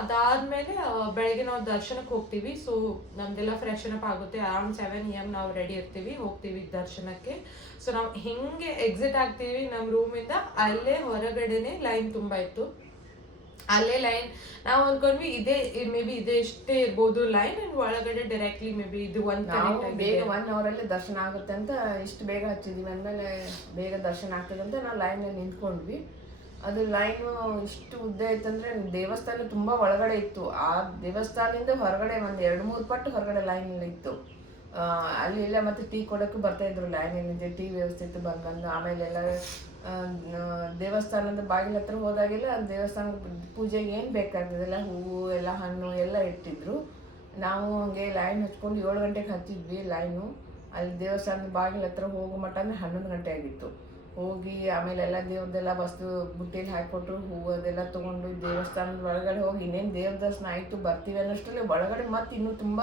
ಅದಾದ್ಮೇಲೆ ಬೆಳಗ್ಗೆ ನಾವು ದರ್ಶನಕ್ಕೆ ಹೋಗ್ತೀವಿ. ಸೊ ನಮ್ದೆಲ್ಲ ಫ್ರೆಶನ್ ಅಪ್ ಆಗುತ್ತೆ. ಅರೌಂಡ್ 7 AM ನಾವು ರೆಡಿ ಇರ್ತೀವಿ, ಹೋಗ್ತೀವಿ ದರ್ಶನಕ್ಕೆ. ಸೊ ನಾವು ಹೆಂಗೆ ಎಕ್ಸಿಟ್ ಆಗ್ತೀವಿ ನಮ್ಮ ರೂಮಿಂದ, ಅಲ್ಲೇ ಹೊರಗಡೆನೆ ಲೈನ್ ತುಂಬಾ ಇತ್ತು. ಅಲ್ಲೇ ಲೈನ್ ನಾವು ಅನ್ಕೊಂಡ್ವಿ ಇದೇ ಮೇ ಬಿ ಇದೇ ಇಷ್ಟೇ ಇರ್ಬೋದು ಲೈನ್, ಅಂಡ್ ಒಳಗಡೆ ಡೈರೆಕ್ಟ್ಲಿ ಮೇ ಬಿ ಇದು ಬೇಗ 1 hour ಅಲ್ಲಿ ದರ್ಶನ ಆಗುತ್ತೆ ಅಂತ ಇಷ್ಟು ಬೇಗ ಹಚ್ಚಿದ್ವಿ ಅಂದಮೇಲೆ ಬೇಗ ದರ್ಶನ ಆಗ್ತದೆ ಅಂತ ನಾವು ಲೈನಲ್ಲಿ ನಿಂತ್ಕೊಂಡ್ವಿ. ಅದು ಲೈನು ಇಷ್ಟು ಉದ್ದ ಇತ್ತಂದ್ರೆ ದೇವಸ್ಥಾನ ತುಂಬಾ ಒಳಗಡೆ ಇತ್ತು. ಆ ದೇವಸ್ಥಾನದಿಂದ ಹೊರಗಡೆ ಒಂದು 2-3 ಪಟ್ಟು ಹೊರಗಡೆ ಲೈನ್ ಇತ್ತು. ಅಲ್ಲಿ ಇಲ್ಲ ಮತ್ತೆ ಟೀ ಕೊಡೋಕ್ಕೂ ಬರ್ತಾ ಇದ್ರು ಲೈನಿಂದ, ಟೀ ವ್ಯವಸ್ಥೆ ಇತ್ತು ಬಂದು. ಆಮೇಲೆ ಎಲ್ಲ ದೇವಸ್ಥಾನದ ಬಾಗಿಲ ಹತ್ರ ಹೋದಾಗೆಲ್ಲ ದೇವಸ್ಥಾನ ಪೂಜೆಗೆ ಏನು ಬೇಕಾಗ್ತದೆಲ್ಲ ಹೂವು ಎಲ್ಲ ಹಣ್ಣು ಎಲ್ಲ ಇಟ್ಟಿದ್ರು. ನಾವು ಹಂಗೆ ಲೈನ್ ಹಚ್ಕೊಂಡು 7 ಗಂಟೆಗೆ ಹಚ್ಚಿದ್ವಿ ಲೈನು. ಅಲ್ಲಿ ದೇವಸ್ಥಾನದ ಬಾಗಿಲ ಹತ್ರ ಹೋಗೋ ಮಟ್ಟ ಅಂದರೆ 11 ಗಂಟೆ ಆಗಿತ್ತು. ಹೋಗಿ ಆಮೇಲೆ ಎಲ್ಲ ದೇವ್ರದ್ದೆಲ್ಲ ವಸ್ತು ಬುಟ್ಟಿಲಿ ಹಾಕಿಕೊಟ್ರು, ಹೂವು ಅದೆಲ್ಲ ತೊಗೊಂಡು ದೇವಸ್ಥಾನದ ಒಳಗಡೆ ಹೋಗಿ ಇನ್ನೇನು ದೇವ್ರ ದರ್ಶನ ಆಯಿತು ಬರ್ತೀವಿ ಅನ್ನೋಷ್ಟರಲ್ಲಿ ಒಳಗಡೆ ಮತ್ತೆ ಇನ್ನೂ ತುಂಬ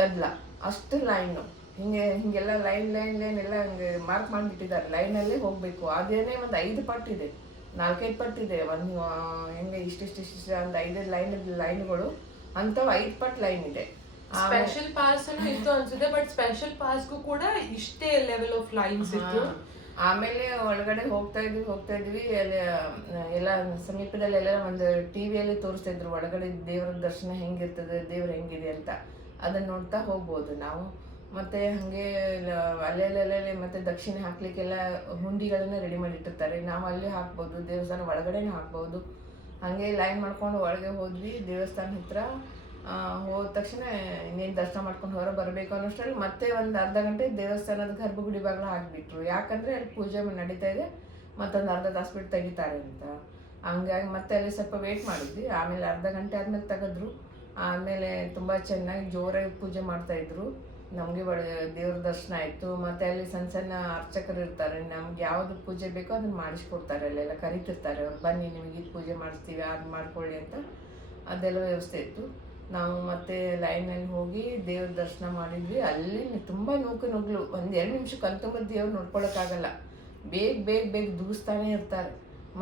ಗದ್ದಲ, ಅಷ್ಟು ಲೈನು. ಹಿಂಗೆಲ್ಲ ಲೈನ್ ಎಲ್ಲ ಹಂಗೆ ಮಾರ್ಕ್ ಮಾಡಿಬಿಟ್ಟಿದ್ದಾರೆ. ಲೈನಲ್ಲೇ ಹೋಗಬೇಕು. ಅದೇನೇ ಒಂದು 5 ಪಟ್ಟಿದೆ, 4-5 ಪಟ್ಟಿದೆ. ಒಂದು ಹೆಂಗೆ ಇಷ್ಟಿಷ್ಟು ಒಂದು 5 ಲೈನ್ಗಳು ಅಂಥವು 5 ಪಟ್ಟು ಲೈನ್ ಇದೆ. ಸ್ಪೆಷಲ್ ಪಾಸ್ ಇತ್ತು ಅನ್ಸುತ್ತೆ, ಬಟ್ ಸ್ಪೆಷಲ್ ಪಾಸ್ಗೂ ಕೂಡ ಇಷ್ಟೇ ಲೆವೆಲ್ ಆಫ್ ಲೈನ್ಸ್ ಇತ್ತು. ಆಮೇಲೆ ಒಳಗಡೆ ಹೋಗ್ತಾ ಇದ್ವಿ ಅಲ್ಲಿ ಎಲ್ಲ ಸಮೀಪದಲ್ಲೆಲ್ಲ ಒಂದು ಟಿವಿಯಲ್ಲಿ ತೋರಿಸ್ತಾ ಇದ್ರು ಒಳಗಡೆ ದೇವರ ದರ್ಶನ ಹೆಂಗಿರ್ತದೆ, ದೇವ್ರು ಹೆಂಗಿದೆ ಅಂತ. ಅದನ್ನ ನೋಡ್ತಾ ಹೋಗ್ಬೋದು ನಾವು. ಮತ್ತೆ ಹಾಗೆ ಅಲ್ಲೆಲ್ಲೇ ಮತ್ತೆ ದಕ್ಷಿಣೆ ಹಾಕ್ಲಿಕ್ಕೆಲ್ಲ ಹುಂಡಿಗಳನ್ನ ರೆಡಿ ಮಾಡಿಟ್ಟಿರ್ತಾರೆ. ನಾವು ಅಲ್ಲಿ ಹಾಕ್ಬೋದು, ದೇವಸ್ಥಾನ ಒಳಗಡೆನೂ ಹಾಕ್ಬೋದು. ಹಾಗೆ ಲೈನ್ ಮಾಡ್ಕೊಂಡು ಒಳಗೆ ಹೋದ್ವಿ. ದೇವಸ್ಥಾನ ಹತ್ರ ಹೋದ ತಕ್ಷಣ ಇನ್ನೇನು ದರ್ಶನ ಮಾಡ್ಕೊಂಡು ಹೊರ ಬರಬೇಕು ಅನ್ನೋಷ್ಟರಲ್ಲಿ ಮತ್ತೆ ಒಂದು ಅರ್ಧ ಗಂಟೆ ದೇವಸ್ಥಾನದ ಗರ್ಭಗುಡಿ ಬಾಗಿಲ ಹಾಕಿಬಿಟ್ರು. ಯಾಕಂದರೆ ಅಲ್ಲಿ ಪೂಜೆ ನಡೀತಾ ಇದೆ, ಮತ್ತೊಂದು ಅರ್ಧ ತಾಸು ಬಿಟ್ಟು ತೆಗಿತಾರೆ ಅಂತ. ಹಂಗಾಗಿ ಮತ್ತೆ ಅಲ್ಲಿ ಸ್ವಲ್ಪ ವೇಟ್ ಮಾಡಿದ್ವಿ. ಆಮೇಲೆ ಅರ್ಧ ಗಂಟೆ ಆದಮೇಲೆ ತೆಗೆದ್ರು. ಆಮೇಲೆ ತುಂಬ ಚೆನ್ನಾಗಿ ಜೋರಾಗಿ ಪೂಜೆ ಮಾಡ್ತಾಯಿದ್ರು. ನಮಗೆ ದೇವ್ರ ದರ್ಶನ ಆಯಿತು. ಮತ್ತು ಅಲ್ಲಿ ಸಣ್ಣ ಅರ್ಚಕರು ಇರ್ತಾರೆ, ನಮ್ಗೆ ಯಾವುದು ಪೂಜೆ ಬೇಕೋ ಅದನ್ನು ಮಾಡಿಸ್ಕೊಡ್ತಾರೆ. ಅಲ್ಲೆಲ್ಲ ಕರಿತಿರ್ತಾರೆ, ಅವ್ರು ಬನ್ನಿ ನಿಮಗೆ ಇದು ಪೂಜೆ ಮಾಡಿಸ್ತೀವಿ ಅದು ಮಾಡ್ಕೊಳ್ಳಿ ಅಂತ. ಅದೆಲ್ಲ ವ್ಯವಸ್ಥೆ ಇತ್ತು. ನಾವು ಮತ್ತೆ ಲೈನಲ್ಲಿ ಹೋಗಿ ದೇವ್ರ ದರ್ಶನ ಮಾಡಿದ್ವಿ. ಅಲ್ಲಿ ತುಂಬ ನುಗ್ಗಲು 1-2 ನಿಮಿಷಕ್ಕೆ ಕಣ್ತುಂಬ ದೇವ್ರು ನೋಡ್ಕೊಳ್ಳೋಕ್ಕಾಗಲ್ಲ. ಬೇಗ ದೂಸ್ತಾನೆ ಇರ್ತಾರೆ.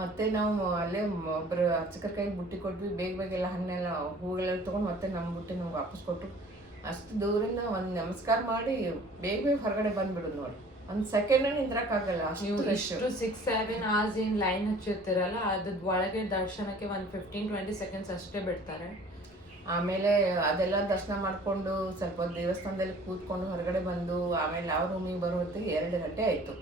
ಮತ್ತು ನಾವು ಅಲ್ಲೇ ಒಬ್ಬರು ಅರ್ಚಕರ ಕೈಗೆ ಬುಟ್ಟಿ ಕೊಟ್ವಿ. ಬೇಗ ಎಲ್ಲ ಹಣ್ಣೆಲ್ಲ ಹೂಗಳೆಲ್ಲ ತೊಗೊಂಡು ಮತ್ತೆ ನಮ್ಮ ಬುಟ್ಟಿ ನಮ್ಗೆ ವಾಪಸ್ ಕೊಟ್ಟರು. ಅಷ್ಟು ದೂರಿಂದ ಒಂದು ನಮಸ್ಕಾರ ಮಾಡಿ ಬೇಗ ಹೊರಗಡೆ ಬಂದ್ಬಿಡೋದು ನೋಡಿ. ಒಂದು ಸೆಕೆಂಡ್ ನಿಂದ್ರಕ್ಕಾಗಲ್ಲ ಅಷ್ಟು 6-7 hours ಏನು ಲೈನ್ ಹಚ್ಚಿರ್ತೀರಲ್ಲ, ಅದ್ರ ಒಳಗೆ ದರ್ಶನಕ್ಕೆ ಒಂದು 15-20 seconds ಅಷ್ಟೇ ಬಿಡ್ತಾರೆ. ಆಮೇಲೆ ಅದೆಲ್ಲ ದರ್ಶನ ಮಾಡಿಕೊಂಡು ಸ್ವಲ್ಪ ದೇವಸ್ಥಾನದಲ್ಲಿ ಕೂತ್ಕೊಂಡು ಹೊರಗಡೆ ಬಂದು ಆಮೇಲೆ ನಾವು ರೂಮಿಗೆ ಬರೋ ಹೊತ್ತಿಗೆ 2 ಗಂಟೆ ಆಯಿತು.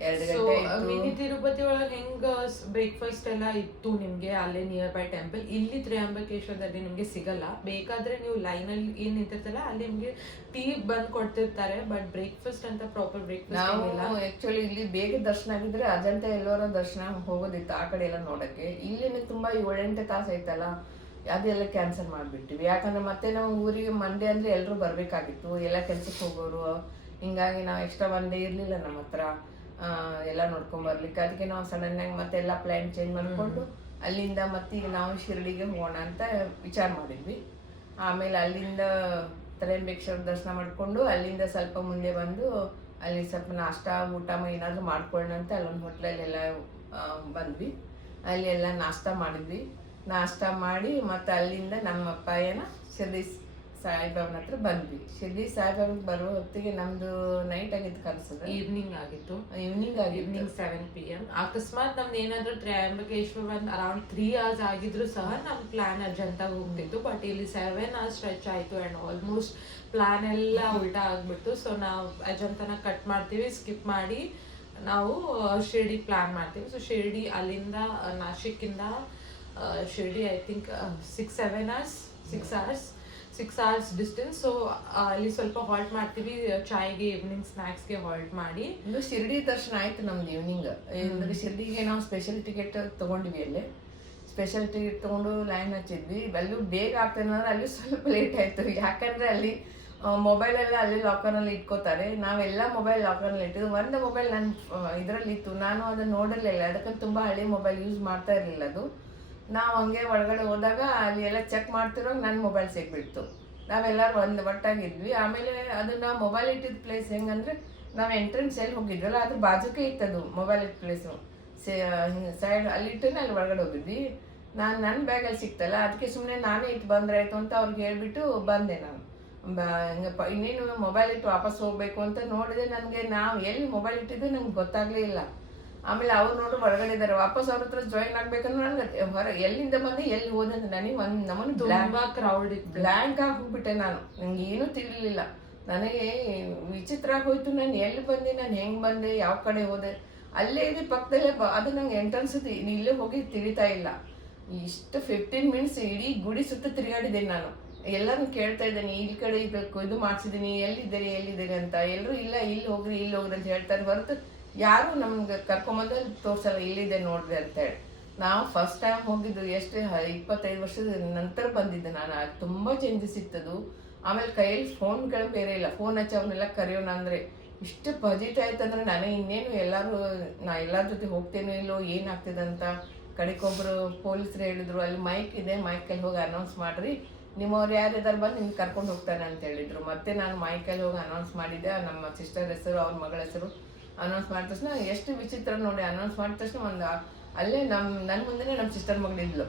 2 ಗಂಟೆ ಮಿನಿ ತಿರುಪತಿ ಒಳಗೆ ಹೆಂಗೆ ಬ್ರೇಕ್ಫಾಸ್ಟ್ ಎಲ್ಲ ಇತ್ತು ನಿಮಗೆ ಅಲ್ಲೇ ನಿಯರ್ ಬೈ ಟೆಂಪಲ್. ಇಲ್ಲಿ ತ್ರ್ಯಂಬಕೇಶ್ವರದಲ್ಲಿ ನಿಮಗೆ ಸಿಗಲ್ಲ. ಬೇಕಾದರೆ ನೀವು ಲೈನಲ್ಲಿ ಏನು ನಿಂತಿರ್ತಲ್ಲ ಅಲ್ಲಿ ನಿಮಗೆ ಟೀ ಬಂದು ಕೊಡ್ತಿರ್ತಾರೆ, ಬಟ್ ಬ್ರೇಕ್ಫಾಸ್ಟ್ ಅಂತ ಪ್ರಾಪರ್ ಬ್ರೇಕ್ಫಾಸ್ಟ್ ನಾವು ಆ್ಯಕ್ಚುಲಿ ಇಲ್ಲಿ ಬೇಗ ದರ್ಶನ ಆಗಿದ್ರೆ ಅಜಂತ ಎಲ್ಲರ ದರ್ಶನ ಹೋಗೋದಿತ್ತು ಆ ಕಡೆ ಎಲ್ಲ ನೋಡೋಕ್ಕೆ. ಇಲ್ಲಿನ ತುಂಬ 7-8 ತಾಸು ಆಯ್ತಲ್ಲ, ಅದೆಲ್ಲ ಕ್ಯಾನ್ಸಲ್ ಮಾಡಿಬಿಟ್ಟಿವಿ. ಯಾಕಂದರೆ ಮತ್ತೆ ನಾವು ಊರಿಗೆ ಮಂಡೇ ಅಂದರೆ ಎಲ್ಲರೂ ಬರಬೇಕಾಗಿತ್ತು, ಎಲ್ಲ ಕೆಲಸಕ್ಕೆ ಹೋಗೋರು. ಹಿಂಗಾಗಿ ನಾವು ಎಕ್ಸ್ಟ್ರಾ 1 ಡೇ ಇರಲಿಲ್ಲ ನಮ್ಮ ಹತ್ರ ಎಲ್ಲ ನೋಡ್ಕೊಂಬರ್ಲಿಕ್ಕೆ. ಅದಕ್ಕೆ ನಾವು ಸಡನ್ನಾಗಿ ಮತ್ತೆ ಎಲ್ಲ ಪ್ಲ್ಯಾನ್ ಚೇಂಜ್ ಮಾಡಿಕೊಂಡು ಅಲ್ಲಿಂದ ಮತ್ತೆ ಈಗ ನಾವು ಶಿರಡಿಗೆ ಹೋಗೋಣ ಅಂತ ವಿಚಾರ ಮಾಡಿದ್ವಿ. ಆಮೇಲೆ ಅಲ್ಲಿಂದ ತ್ರ್ಯಂಬಕೇಶ್ವರ ದರ್ಶನ ಮಾಡಿಕೊಂಡು ಅಲ್ಲಿಂದ ಸ್ವಲ್ಪ ಮುಂದೆ ಬಂದು ಅಲ್ಲಿ ಸ್ವಲ್ಪ ನಾಷ್ಟ ಊಟ ಏನಾದರೂ ಮಾಡ್ಕೊಳ್ಳೋಣ ಅಂತ ಅಲ್ಲೊಂದು ಹೋಟ್ಲಲ್ಲೆಲ್ಲ ಬಂದ್ವಿ. ಅಲ್ಲಿ ಎಲ್ಲ ನಾಷ್ಟ ಮಾಡಿದ್ವಿ. ನಾಷ್ಟ ಮಾಡಿ ಮತ್ತು ಅಲ್ಲಿಂದ ನಮ್ಮ ಅಪ್ಪಾಯನ ಶಿರ್ಡಿ ಸಾಯಿಬಾಬನ ಹತ್ರ ಬಂದ್ವಿ. ಶಿರ್ಡಿ ಸಾಯಿಬಾಬಾಗೆ ಬರೋ ಹೊತ್ತಿಗೆ ನಮ್ಮದು ನೈಟ್ ಆಗಿತ್ತು ಕನ್ಸದ, ಈವ್ನಿಂಗ್ ಆಗಿತ್ತು. Evening 7 PM. ಅಕಸ್ಮಾತ್ ನಮ್ದು ಏನಾದರೂ ತ್ರ್ಯಂಬಕೇಶ್ವರ ಒಂದು ಅರೌಂಡ್ 3 hours ಆಗಿದ್ರು ಸಹ ನಮ್ಮ ಪ್ಲಾನ್ ಅರ್ಜೆಂಟಾಗಿ ಹೋಗ್ತಿತ್ತು. ಬಟ್ ಇಲ್ಲಿ 7 hours ಸ್ಟ್ರೆಚ್ ಆಯಿತು ಆ್ಯಂಡ್ ಆಲ್ಮೋಸ್ಟ್ ಪ್ಲಾನ್ ಎಲ್ಲ ಉಲ್ಟಾ ಆಗಿಬಿಡ್ತು. ಸೊ ನಾವು ಅಜಂತನ ಕಟ್ ಮಾಡ್ತೀವಿ, ಸ್ಕಿಪ್ ಮಾಡಿ ನಾವು ಶಿರ್ಡಿ ಪ್ಲಾನ್ ಮಾಡ್ತೀವಿ. ಸೊ ಶಿರ್ಡಿ ಅಲ್ಲಿಂದ ನಾಶಿಕ್ಕಿಂದ Shirdi I think 6 hours distance. So ಅಲ್ಲಿ ಸ್ವಲ್ಪ ಹಾಲ್ಟ್ ಮಾಡ್ತೀವಿ, ಚಾಯ್ಗೆ ಈವ್ನಿಂಗ್ ಸ್ನ್ಯಾಕ್ಸ್ಗೆ ಹಾಲ್ಟ್ ಮಾಡಿ. ಇನ್ನು ಶಿರ್ಡಿ ದರ್ಶನ ಆಯ್ತು ನಮ್ದು ಈವ್ನಿಂಗ್. ಅಂದರೆ ಶಿರ್ಡಿಗೆ ನಾವು ಸ್ಪೆಷಲ್ ಟಿಕೆಟ್ ತೊಗೊಂಡ್ವಿ. ಅಲ್ಲೇ ಸ್ಪೆಷಲ್ ಟಿಕೆಟ್ ತೊಗೊಂಡು ಲೈನ್ ಹಚ್ಚಿದ್ವಿ. ಅಲ್ಲೂ ಬೇಗ ಆಗ್ತದೆ ಅಂದ್ರೆ ಅಲ್ಲಿ ಸ್ವಲ್ಪ ಲೇಟ್ ಆಯಿತು. ಯಾಕಂದರೆ ಅಲ್ಲಿ ಮೊಬೈಲೆಲ್ಲ ಅಲ್ಲಿ ಲಾಕರ್ನಲ್ಲಿ ಇಟ್ಕೋತಾರೆ. ನಾವೆಲ್ಲ ಮೊಬೈಲ್ ಲಾಕರ್ನಲ್ಲಿ ಇಟ್ಟಿದ್ದು. ಒಂದು ಮೊಬೈಲ್ ನನ್ನ ಇದರಲ್ಲಿತ್ತು, ನಾನು ಅದನ್ನು ನೋಡಿರಲಿಲ್ಲ. ಅದಕ್ಕಂತ ತುಂಬ ಹಳೆ ಮೊಬೈಲ್ ಯೂಸ್ ಮಾಡ್ತಾ ಇರಲಿಲ್ಲ ಅದು. ನಾವು ಹಂಗೆ ಒಳಗಡೆ ಹೋದಾಗ ಅಲ್ಲಿ ಎಲ್ಲ ಚೆಕ್ ಮಾಡ್ತಿರೋವಾಗ ನನ್ನ ಮೊಬೈಲ್ ಸಿಗ್ಬಿಡ್ತು. ನಾವೆಲ್ಲರೂ ಒಟ್ಟಾಗಿದ್ವಿ. ಆಮೇಲೆ ಅದನ್ನು ಮೊಬೈಲ್ ಇಟ್ಟಿದ್ದ ಪ್ಲೇಸ್ ಹೆಂಗಂದರೆ ನಾವು ಎಂಟ್ರೆನ್ಸ್ ಎಲ್ಲಿ ಹೋಗಿದ್ವಲ್ಲ ಅದ್ರ ಬಾಜುಕೆ ಇತ್ತದು ಮೊಬೈಲ್ ಇಟ್ಟ ಪ್ಲೇಸು. ಸೈಡ್ ಅಲ್ಲಿಟ್ಟೇ ಅಲ್ಲಿ ಒಳಗಡೆ ಹೋಗಿದ್ವಿ. ನನ್ನ ಬ್ಯಾಗಲ್ಲಿ ಸಿಕ್ತಲ್ಲ ಅದಕ್ಕೆ ಸುಮ್ಮನೆ ನಾನೇ ಇಟ್ಟು ಬಂದ್ರೆ ಆಯಿತು ಅಂತ ಅವ್ರಿಗೆ ಹೇಳ್ಬಿಟ್ಟು ಬಂದೆ ನಾನು. ಹಿಂಗಪ್ಪ ಇನ್ನೇನು ಮೊಬೈಲ್ ಇಟ್ಟು ವಾಪಸ್ ಹೋಗಬೇಕು ಅಂತ ನೋಡಿದೆ, ನನಗೆ ನಾವು ಎಲ್ಲಿ ಮೊಬೈಲ್ ಇಟ್ಟಿದ್ದು ನಂಗೆ ಗೊತ್ತಾಗಲೇ ಇಲ್ಲ. ಆಮೇಲೆ ಅವ್ರು ನೋಡಿ ಹೊರಗಡೆ ಇದ್ದಾರೆ, ವಾಪಸ್ ಅವ್ರ ಹತ್ರ ಜಾಯಿನ್ ಆಗ್ಬೇಕಂದ್ರೆ ನನಗೆ ಎಲ್ಲಿಂದ ಬಂದೆ ಎಲ್ಲಿ ಹೋದೆ ಅಂತ ನನಗೆ ಒಂದು ನಮ್ಮನ್ನು ತುಂಬಾ ಕ್ರೌಡ್ ಇತ್ತು. ಬ್ಲ್ಯಾಂಕ್ ಆಗಿಬಿಟ್ಟೆ ನಾನು. ನಂಗೆ ಏನೂ ತಿಳಿಲಿಲ್ಲ. ನನಗೆ ವಿಚಿತ್ರ ಆಗೋಯ್ತು, ನಾನು ಎಲ್ಲಿ ಬಂದೆ, ನಾನು ಹೆಂಗೆ ಬಂದೆ, ಯಾವ ಕಡೆ ಹೋದೆ. ಅಲ್ಲೇ ಇದೆ ಪಕ್ಕದಲ್ಲೇ ಅದು ನಂಗೆ ಎಂಟ್ರೆನ್ಸ್ ಇಲ್ಲೇ ಹೋಗಿ ತಿಳಿತಾ ಇಲ್ಲ. ಇಷ್ಟು 15 ಮಿನಿಟ್ಸ್ ಇಡೀ ಗುಡಿ ಸುತ್ತ ತಿರುಗಾಡಿದ್ದೇನೆ ನಾನು. ಎಲ್ಲರೂ ಕೇಳ್ತಾ ಇದ್ದೇನೆ, ಇಲ್ಲಿ ಕಡೆ ಇದು ಮಾಡಿಸಿದ್ದೀನಿ, ಎಲ್ಲಿದ್ದೀರಿ ಅಂತ. ಎಲ್ಲರೂ ಇಲ್ಲ ಇಲ್ಲಿ ಹೋಗ್ರಿ ಅಂತ ಹೇಳ್ತಾರೆ ಹೊರತು ಯಾರು ನಮ್ಗೆ ಕರ್ಕೊಂಬಂದು ತೋರ್ಸಲ್ಲ, ಇಲ್ಲಿದೆ ನೋಡ್ರಿ ಅಂತೇಳಿ. ನಾವು ಫಸ್ಟ್ ಟೈಮ್ ಹೋಗಿದ್ದು ಎಷ್ಟು 25 ವರ್ಷದ ನಂತರ ಬಂದಿದ್ದೆ ನಾನು. ಅದು ತುಂಬ ಚೇಂಜಸ್ ಇತ್ತದು. ಆಮೇಲೆ ಕೈಯಲ್ಲಿ ಫೋನ್ಗಳು ಬೇರೆ ಇಲ್ಲ, ಫೋನ್ ಹಚ್ಚಿ ಅವ್ರನ್ನೆಲ್ಲ ಕರೆಯೋಣ ಅಂದರೆ ಇಷ್ಟು ಫಜಿತ ಆಯ್ತಂದ್ರೆ ನನಗೆ ಇನ್ನೇನು ನಾ ಎಲ್ಲರ ಜೊತೆ ಹೋಗ್ತೇನೋ ಇಲ್ಲೋ ಏನಾಗ್ತಿದೆ ಅಂತ. ಕಡೆಗೊಬ್ಬರು ಪೊಲೀಸರು ಹೇಳಿದ್ರು, ಅಲ್ಲಿ ಮೈಕ್ ಇದೆ, ಮೈಕಲ್ಲಿ ಹೋಗಿ ಅನೌನ್ಸ್ ಮಾಡಿರಿ, ನಿಮ್ಮವ್ರು ಯಾರಿದ್ದಾರೆ ಬಂದು ನಿಮ್ಗೆ ಕರ್ಕೊಂಡು ಹೋಗ್ತಾನೆ ಅಂತ ಹೇಳಿದ್ರು. ಮತ್ತೆ ನಾನು ಮೈಕಲ್ಲಿ ಹೋಗಿ ಅನೌನ್ಸ್ ಮಾಡಿದ್ದೆ. ನಮ್ಮ ಸಿಸ್ಟರ್ ಹೆಸರು, ಅವ್ರ ಮಗಳ ಹೆಸರು ಅನೌನ್ಸ್ ಮಾಡಿದ ತಕ್ಷಣ ಎಷ್ಟು ವಿಚಿತ್ರ ನೋಡಿ. ಅನೌನ್ಸ್ ಮಾಡಿದ ತಕ್ಷಣ ಅಲ್ಲೇ ನನ್ನ ಮುಂದೆನೇ ನಮ್ಮ ಸಿಸ್ಟರ್ ಮಗಳಿದ್ಲು.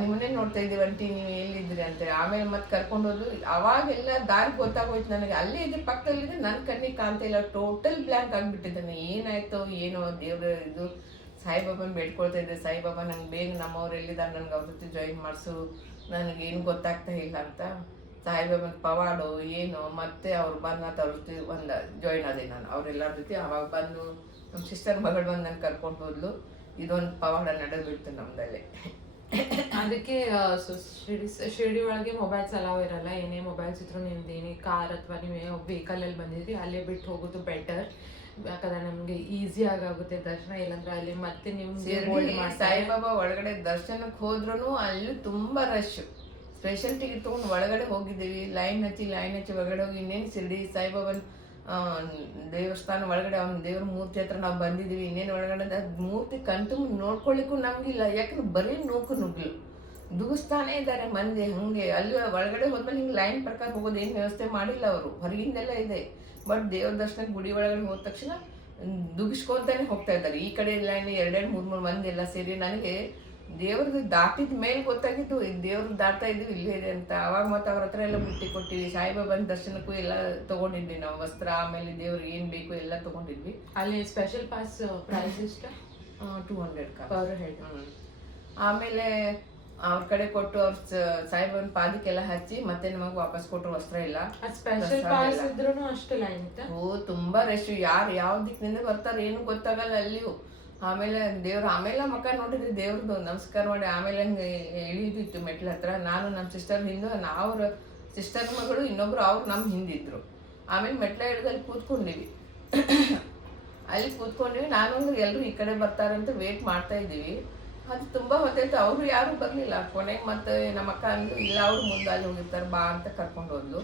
ನಿಮ್ಮನ್ನೇ ನೋಡ್ತಾ ಇದ್ದೀವಿ ಅಂಟಿ, ನೀವು ಎಲ್ಲಿದ್ದೀರಿ ಅಂತೇಳಿ. ಆಮೇಲೆ ಮತ್ತೆ ಕರ್ಕೊಂಡು ಹೋದ್ರು. ಅವಾಗೆಲ್ಲ ದಾರಿ ಗೊತ್ತಾಗೋಯ್ತು ನನಗೆ. ಅಲ್ಲೇ ಇದ್ರೆ ಪಕ್ಕದಲ್ಲಿದೆ, ನನ್ನ ಕಣ್ಣಿಗೆ ಕಾಣ್ತಾ ಇಲ್ಲ, ಟೋಟಲ್ ಬ್ಲ್ಯಾಂಕ್ ಆಗಿಬಿಟ್ಟಿದ್ದಾನೆ. ಏನಾಯ್ತೋ ಏನೋ ದೇವ್ರ ಇದು ಸಾಯಿಬಾಬಾನ ಬೇಡ್ಕೊಳ್ತಾ ಇದ್ದೆ, ಸಾಯಿಬಾಬಾ ನಂಗೆ ಬೇಗ ನಮ್ಮವ್ರು ಎಲ್ಲಿದ್ದಾರೆ, ನನಗೆ ಅವ್ರ ಜೊತೆ ಜಾಯಿನ್ ಮಾಡಿಸು, ನನಗೇನು ಗೊತ್ತಾಗ್ತಾ ಇಲ್ಲ ಅಂತ. ಸಾಯಿಬಾಬನ ಪವಾಡು ಏನೋ. ಮತ್ತೆ ಅವ್ರು ಬಂದು ಮತ್ತು ಅವ್ರ ಜೊತೆ ಒಂದು ಜಾಯಿನ್ ಆದೆ ನಾನು ಅವರೆಲ್ಲರ ಜೊತೆ. ಅವಾಗ ಬಂದು ನಮ್ಮ ಸಿಸ್ಟರ್ ಮಗಳು ಬಂದು ನಾನು ಕರ್ಕೊಂಡು ಹೋದ್ಲು. ಇದೊಂದು ಪವಾಡ ನಡೆದ್ಬಿಡ್ತು ನಮ್ದಲ್ಲಿ. ಅದಕ್ಕೆ ಶಿರ್ಡಿ ಒಳಗೆ ಮೊಬೈಲ್ಸ್ ಅಲಾವ್ ಇರಲ್ಲ. ಏನೇ ಮೊಬೈಲ್ಸ್ ಇದ್ರು ನಿಮ್ದು ಏನೇ ಕಾರ್ ಅಥವಾ ನೀವು ವೆಹಿಕಲಲ್ಲಿ ಬಂದಿದ್ರಿ ಅಲ್ಲೇ ಬಿಟ್ಟು ಹೋಗೋದು ಬೆಟರ್. ಯಾಕಂದ್ರೆ ನಮ್ಗೆ ಈಸಿ ಆಗುತ್ತೆ ದರ್ಶನ. ಇಲ್ಲಾಂದ್ರೆ ಅಲ್ಲಿ ಮತ್ತೆ ನಿಮ್ಗೆ ಸಾಯಿಬಾಬಾ ಒಳಗಡೆ ದರ್ಶನಕ್ಕೆ ಹೋದ್ರೂ ಅಲ್ಲೂ ತುಂಬಾ ರಶ್. ಸ್ಪೆಷಲ್ ಟಿಕೆಟ್ ತೊಗೊಂಡು ಒಳಗಡೆ ಹೋಗಿದ್ದೀವಿ, ಲೈನ್ ಹಚ್ಚಿ ಒಳಗಡೆ ಹೋಗಿ ಇನ್ನೇನು ಶಿರ್ಡಿ ಸಾಯಿಬಾಬನ್ ದೇವಸ್ಥಾನ ಒಳಗಡೆ ಅವ್ನ ದೇವ್ರ ಮೂರ್ತಿ ಹತ್ರ ನಾವು ಬಂದಿದ್ದೀವಿ. ಇನ್ನೇನು ಒಳಗಡೆ ಮೂರ್ತಿ ಕಣ್ತುಂಬ ನೋಡ್ಕೊಳ್ಳಿಕ್ಕೂ ನಮಗಿಲ್ಲ, ಯಾಕಂದ್ರೆ ಬರೀ ನುಗ್ಗಲು ದುಗಿಸ್ತಾನೇ ಇದ್ದಾರೆ ಮಂದಿ ಹಂಗೆ. ಅಲ್ಲಿ ಒಳಗಡೆ ಹೋದ್ಮೇಲೆ ಹಿಂಗೆ ಲೈನ್ ಪ್ರಕಾರ ಹೋಗೋದು ಏನು ವ್ಯವಸ್ಥೆ ಮಾಡಿಲ್ಲ ಅವರು, ಹೊರಗಿಂದೆಲ್ಲ ಇದೆ. ಬಟ್ ದೇವ್ರ ದರ್ಶನಕ್ಕೆ ಗುಡಿ ಒಳಗಡೆ ಹೋದ ತಕ್ಷಣ ದುಗಿಸ್ಕೊಂತಾನೆ ಹೋಗ್ತಾ ಇದ್ದಾರೆ. ಈ ಕಡೆ ಲೈನ್ 2-3 ಮಂದಿ ಎಲ್ಲ ಸೇರಿ. ನನಗೆ ದೇವ್ರದ್ದು ದಾಟಿದ ಮೇಲೆ ಗೊತ್ತಾಗಿತ್ತು, ದೇವ್ರದ್ದು ದಾಟ್ತಾ ಇದ್ವಿ ಇಲ್ಲೇ ಇದೆ ಅಂತ. ಅವಾಗ ಮತ್ತೆ ಅವ್ರ ಹತ್ರ ಎಲ್ಲ ಬುಟ್ಟಿ ಕೊಟ್ಟಿವಿ. ಸಾಯಿಬಾಬಾನ ದರ್ಶನಕ್ಕೂ ಎಲ್ಲ ತೊಗೊಂಡಿದ್ವಿ ನಾವು, ವಸ್ತ್ರ ಆಮೇಲೆ ದೇವ್ರಿಗೆ ಏನು ಬೇಕು ಎಲ್ಲ ತೊಗೊಂಡಿದ್ವಿ. ಅಲ್ಲಿ ಸ್ಪೆಷಲ್ ಪಾಸ್ ಪ್ರೈಸ್ ಎಷ್ಟು? 200 ಪರ್ ಹೆಡ್. ಆಮೇಲೆ ಅವ್ರ ಕಡೆ ಕೊಟ್ಟು ಅವ್ರ ಸಾಯಿಬಾಬನ ಪಾದಕ್ಕೆಲ್ಲ ಹಚ್ಚಿ ಮತ್ತೆ ನಮಗೆ ವಾಪಸ್ ಕೊಟ್ಟರು. ವಸ್ತ್ರ ಇಲ್ಲ. ಸ್ಪೆಷಲ್ ಪಾಸ್ ಇದ್ರೂ ಅಷ್ಟು ಲೈನ್ ಇತ್ತು. ತುಂಬಾ ರಶ್. ಯಾರು ಯಾವ ದಿಕ್ಕಿನಿಂದ ಬರ್ತಾರೆ ಏನು ಗೊತ್ತಾಗಲ್ಲ ಅಲ್ಲಿಯೂ. ಆಮೇಲೆ ಆಮೇಲೆ ಮಕ್ಕ ನೋಡಿದ್ರಿ ದೇವ್ರದ್ದು ನಮಸ್ಕಾರ ಮಾಡಿ ಆಮೇಲೆ ಹಂಗೆ ಇಳಿದಿತ್ತು ಮೆಟ್ಲ ಹತ್ರ. ನಾನು ನಮ್ಮ ಸಿಸ್ಟರ್ ಹಿಂದೆ, ಅವ್ರ ಸಿಸ್ಟರ್ ಮಗಳು ಇನ್ನೊಬ್ರು ಅವ್ರು ನಮ್ಮ ಹಿಂದಿದ್ರು. ಆಮೇಲೆ ಮೆಟ್ಲ ಹಿಡ್ದಲ್ಲಿ ಕೂತ್ಕೊಂಡಿವಿ. ಅಲ್ಲಿ ಕೂತ್ಕೊಂಡಿವಿ. ನಾನು ಅಂದ್ರೆ ಎಲ್ಲರೂ ಈ ಕಡೆ ಬರ್ತಾರಂತ ವೇಟ್ ಮಾಡ್ತಾ ಇದ್ದೀವಿ. ಅದು ತುಂಬ ಹೊತ್ತಾಯ್ತು, ಅವರು ಯಾರೂ ಬರಲಿಲ್ಲ. ಕೊನೆಗೆ ಮತ್ತೆ ನಮ್ಮ ಅಕ್ಕ ಅಂದು ಇಲ್ಲ, ಅವ್ರು ಮುಂದೆ ಅಲ್ಲಿ ಹೋಗಿರ್ತಾರೆ ಬಾ ಅಂತ ಕರ್ಕೊಂಡು ಹೋದ್ಲು.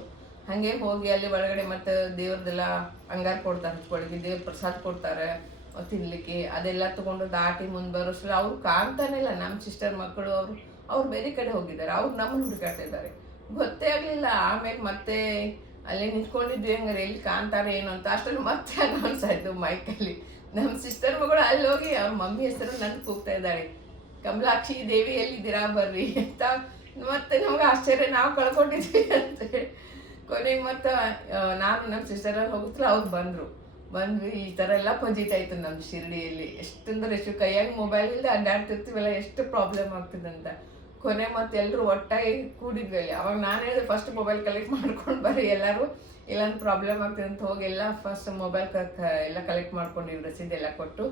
ಹಾಗೆ ಹೋಗಿ ಅಲ್ಲಿ ಒಳಗಡೆ ಮತ್ತೆ ದೇವ್ರದ್ದೆಲ್ಲ ಅಂಗಾರ ಕೊಡ್ತಾರೆ, ಹಚ್ಕೊಳಿಗೆ ದೇವ್ರ ಪ್ರಸಾದ ಕೊಡ್ತಾರೆ ತಿನ್ಲಿಕ್ಕೆ. ಅದೆಲ್ಲ ತೊಗೊಂಡು ದಾಟಿ ಮುಂದೆ ಬರೋಷ್ಟು ಅವ್ರು ಕಾಣ್ತಾನೆ ಇಲ್ಲ. ನಮ್ಮ ಸಿಸ್ಟರ್ ಮಕ್ಕಳು ಅವ್ರು ಬೇರೆ ಕಡೆ ಹೋಗಿದ್ದಾರೆ, ಅವ್ರು ನಮ್ಮನ್ನು ಹುಡುಕಾಡ್ತಾ ಇದ್ದಾರೆ, ಗೊತ್ತೇ ಆಗಲಿಲ್ಲ. ಆಮೇಲೆ ಮತ್ತೆ ಅಲ್ಲೇ ನಿಂತ್ಕೊಂಡಿದ್ವಿ, ಹಂಗಾರೆ ಎಲ್ಲಿ ಕಾಣ್ತಾರೆ ಏನು ಅಂತ. ಅಷ್ಟರಲ್ಲಿ ಮತ್ತೆ ಅನೌನ್ಸ್ ಆಯಿತು ಮೈಕಲ್ಲಿ. ನಮ್ಮ ಸಿಸ್ಟರ್ ಮಗಳು ಅಲ್ಲಿ ಹೋಗಿ ಅವ್ರ ಮಮ್ಮಿ ಹೆಸರು ನನ್ನ ಕೂಗ್ತಾ ಇದ್ದಾಳೆ, ಕಮಲಾಕ್ಷಿ ದೇವಿ ಎಲ್ಲಿದ್ದೀರಾ ಬರ್ರಿ ಅಂತ. ಮತ್ತೆ ನಮ್ಗೆ ಆಶ್ಚರ್ಯ, ನಾವು ಕಳ್ಕೊಂಡಿದ್ವಿ ಅಂತೇಳಿ. ಕೊನೆಗೆ ಮತ್ತೆ ನಾನು ನಮ್ಮ ಸಿಸ್ಟರಲ್ಲಿ ಹೋಗಿದ್ರೆ ಅವ್ರು ಬಂದ್ವಿ. ಈ ಥರ ಎಲ್ಲ ಪಂಜಿತಾಯ್ತು ನಮ್ಮ ಶಿರ್ಡಿಯಲ್ಲಿ. ಎಷ್ಟೊಂದು ಎಷ್ಟು ಕೈಯಾಗಿ ಮೊಬೈಲ್ ಇಲ್ಲದೆ ಅಡ್ಡಾಡ್ತಿರ್ತೀವಲ್ಲ, ಎಷ್ಟು ಪ್ರಾಬ್ಲಮ್ ಆಗ್ತದೆ ಅಂತ. ಕೊನೆ ಮತ್ತೆ ಎಲ್ಲರೂ ಒಟ್ಟಾಗಿ ಕೂಡಿದ್ವಿ ಅಲ್ಲಿ. ಅವಾಗ ನಾನು ಹೇಳಿದೆ ಫಸ್ಟ್ ಮೊಬೈಲ್ ಕಲೆಕ್ಟ್ ಮಾಡ್ಕೊಂಡು ಬರ್ರಿ ಎಲ್ಲರೂ, ಇಲ್ಲಾಂದ್ರೆ ಪ್ರಾಬ್ಲಮ್ ಆಗ್ತದೆ ಅಂತ. ಹೋಗಿ ಎಲ್ಲ ಫಸ್ಟ್ ಮೊಬೈಲ್ ಎಲ್ಲ ಕಲೆಕ್ಟ್ ಮಾಡ್ಕೊಂಡಿವಿ, ರಸೀದೆಲ್ಲ ಕೊಟ್ಟು.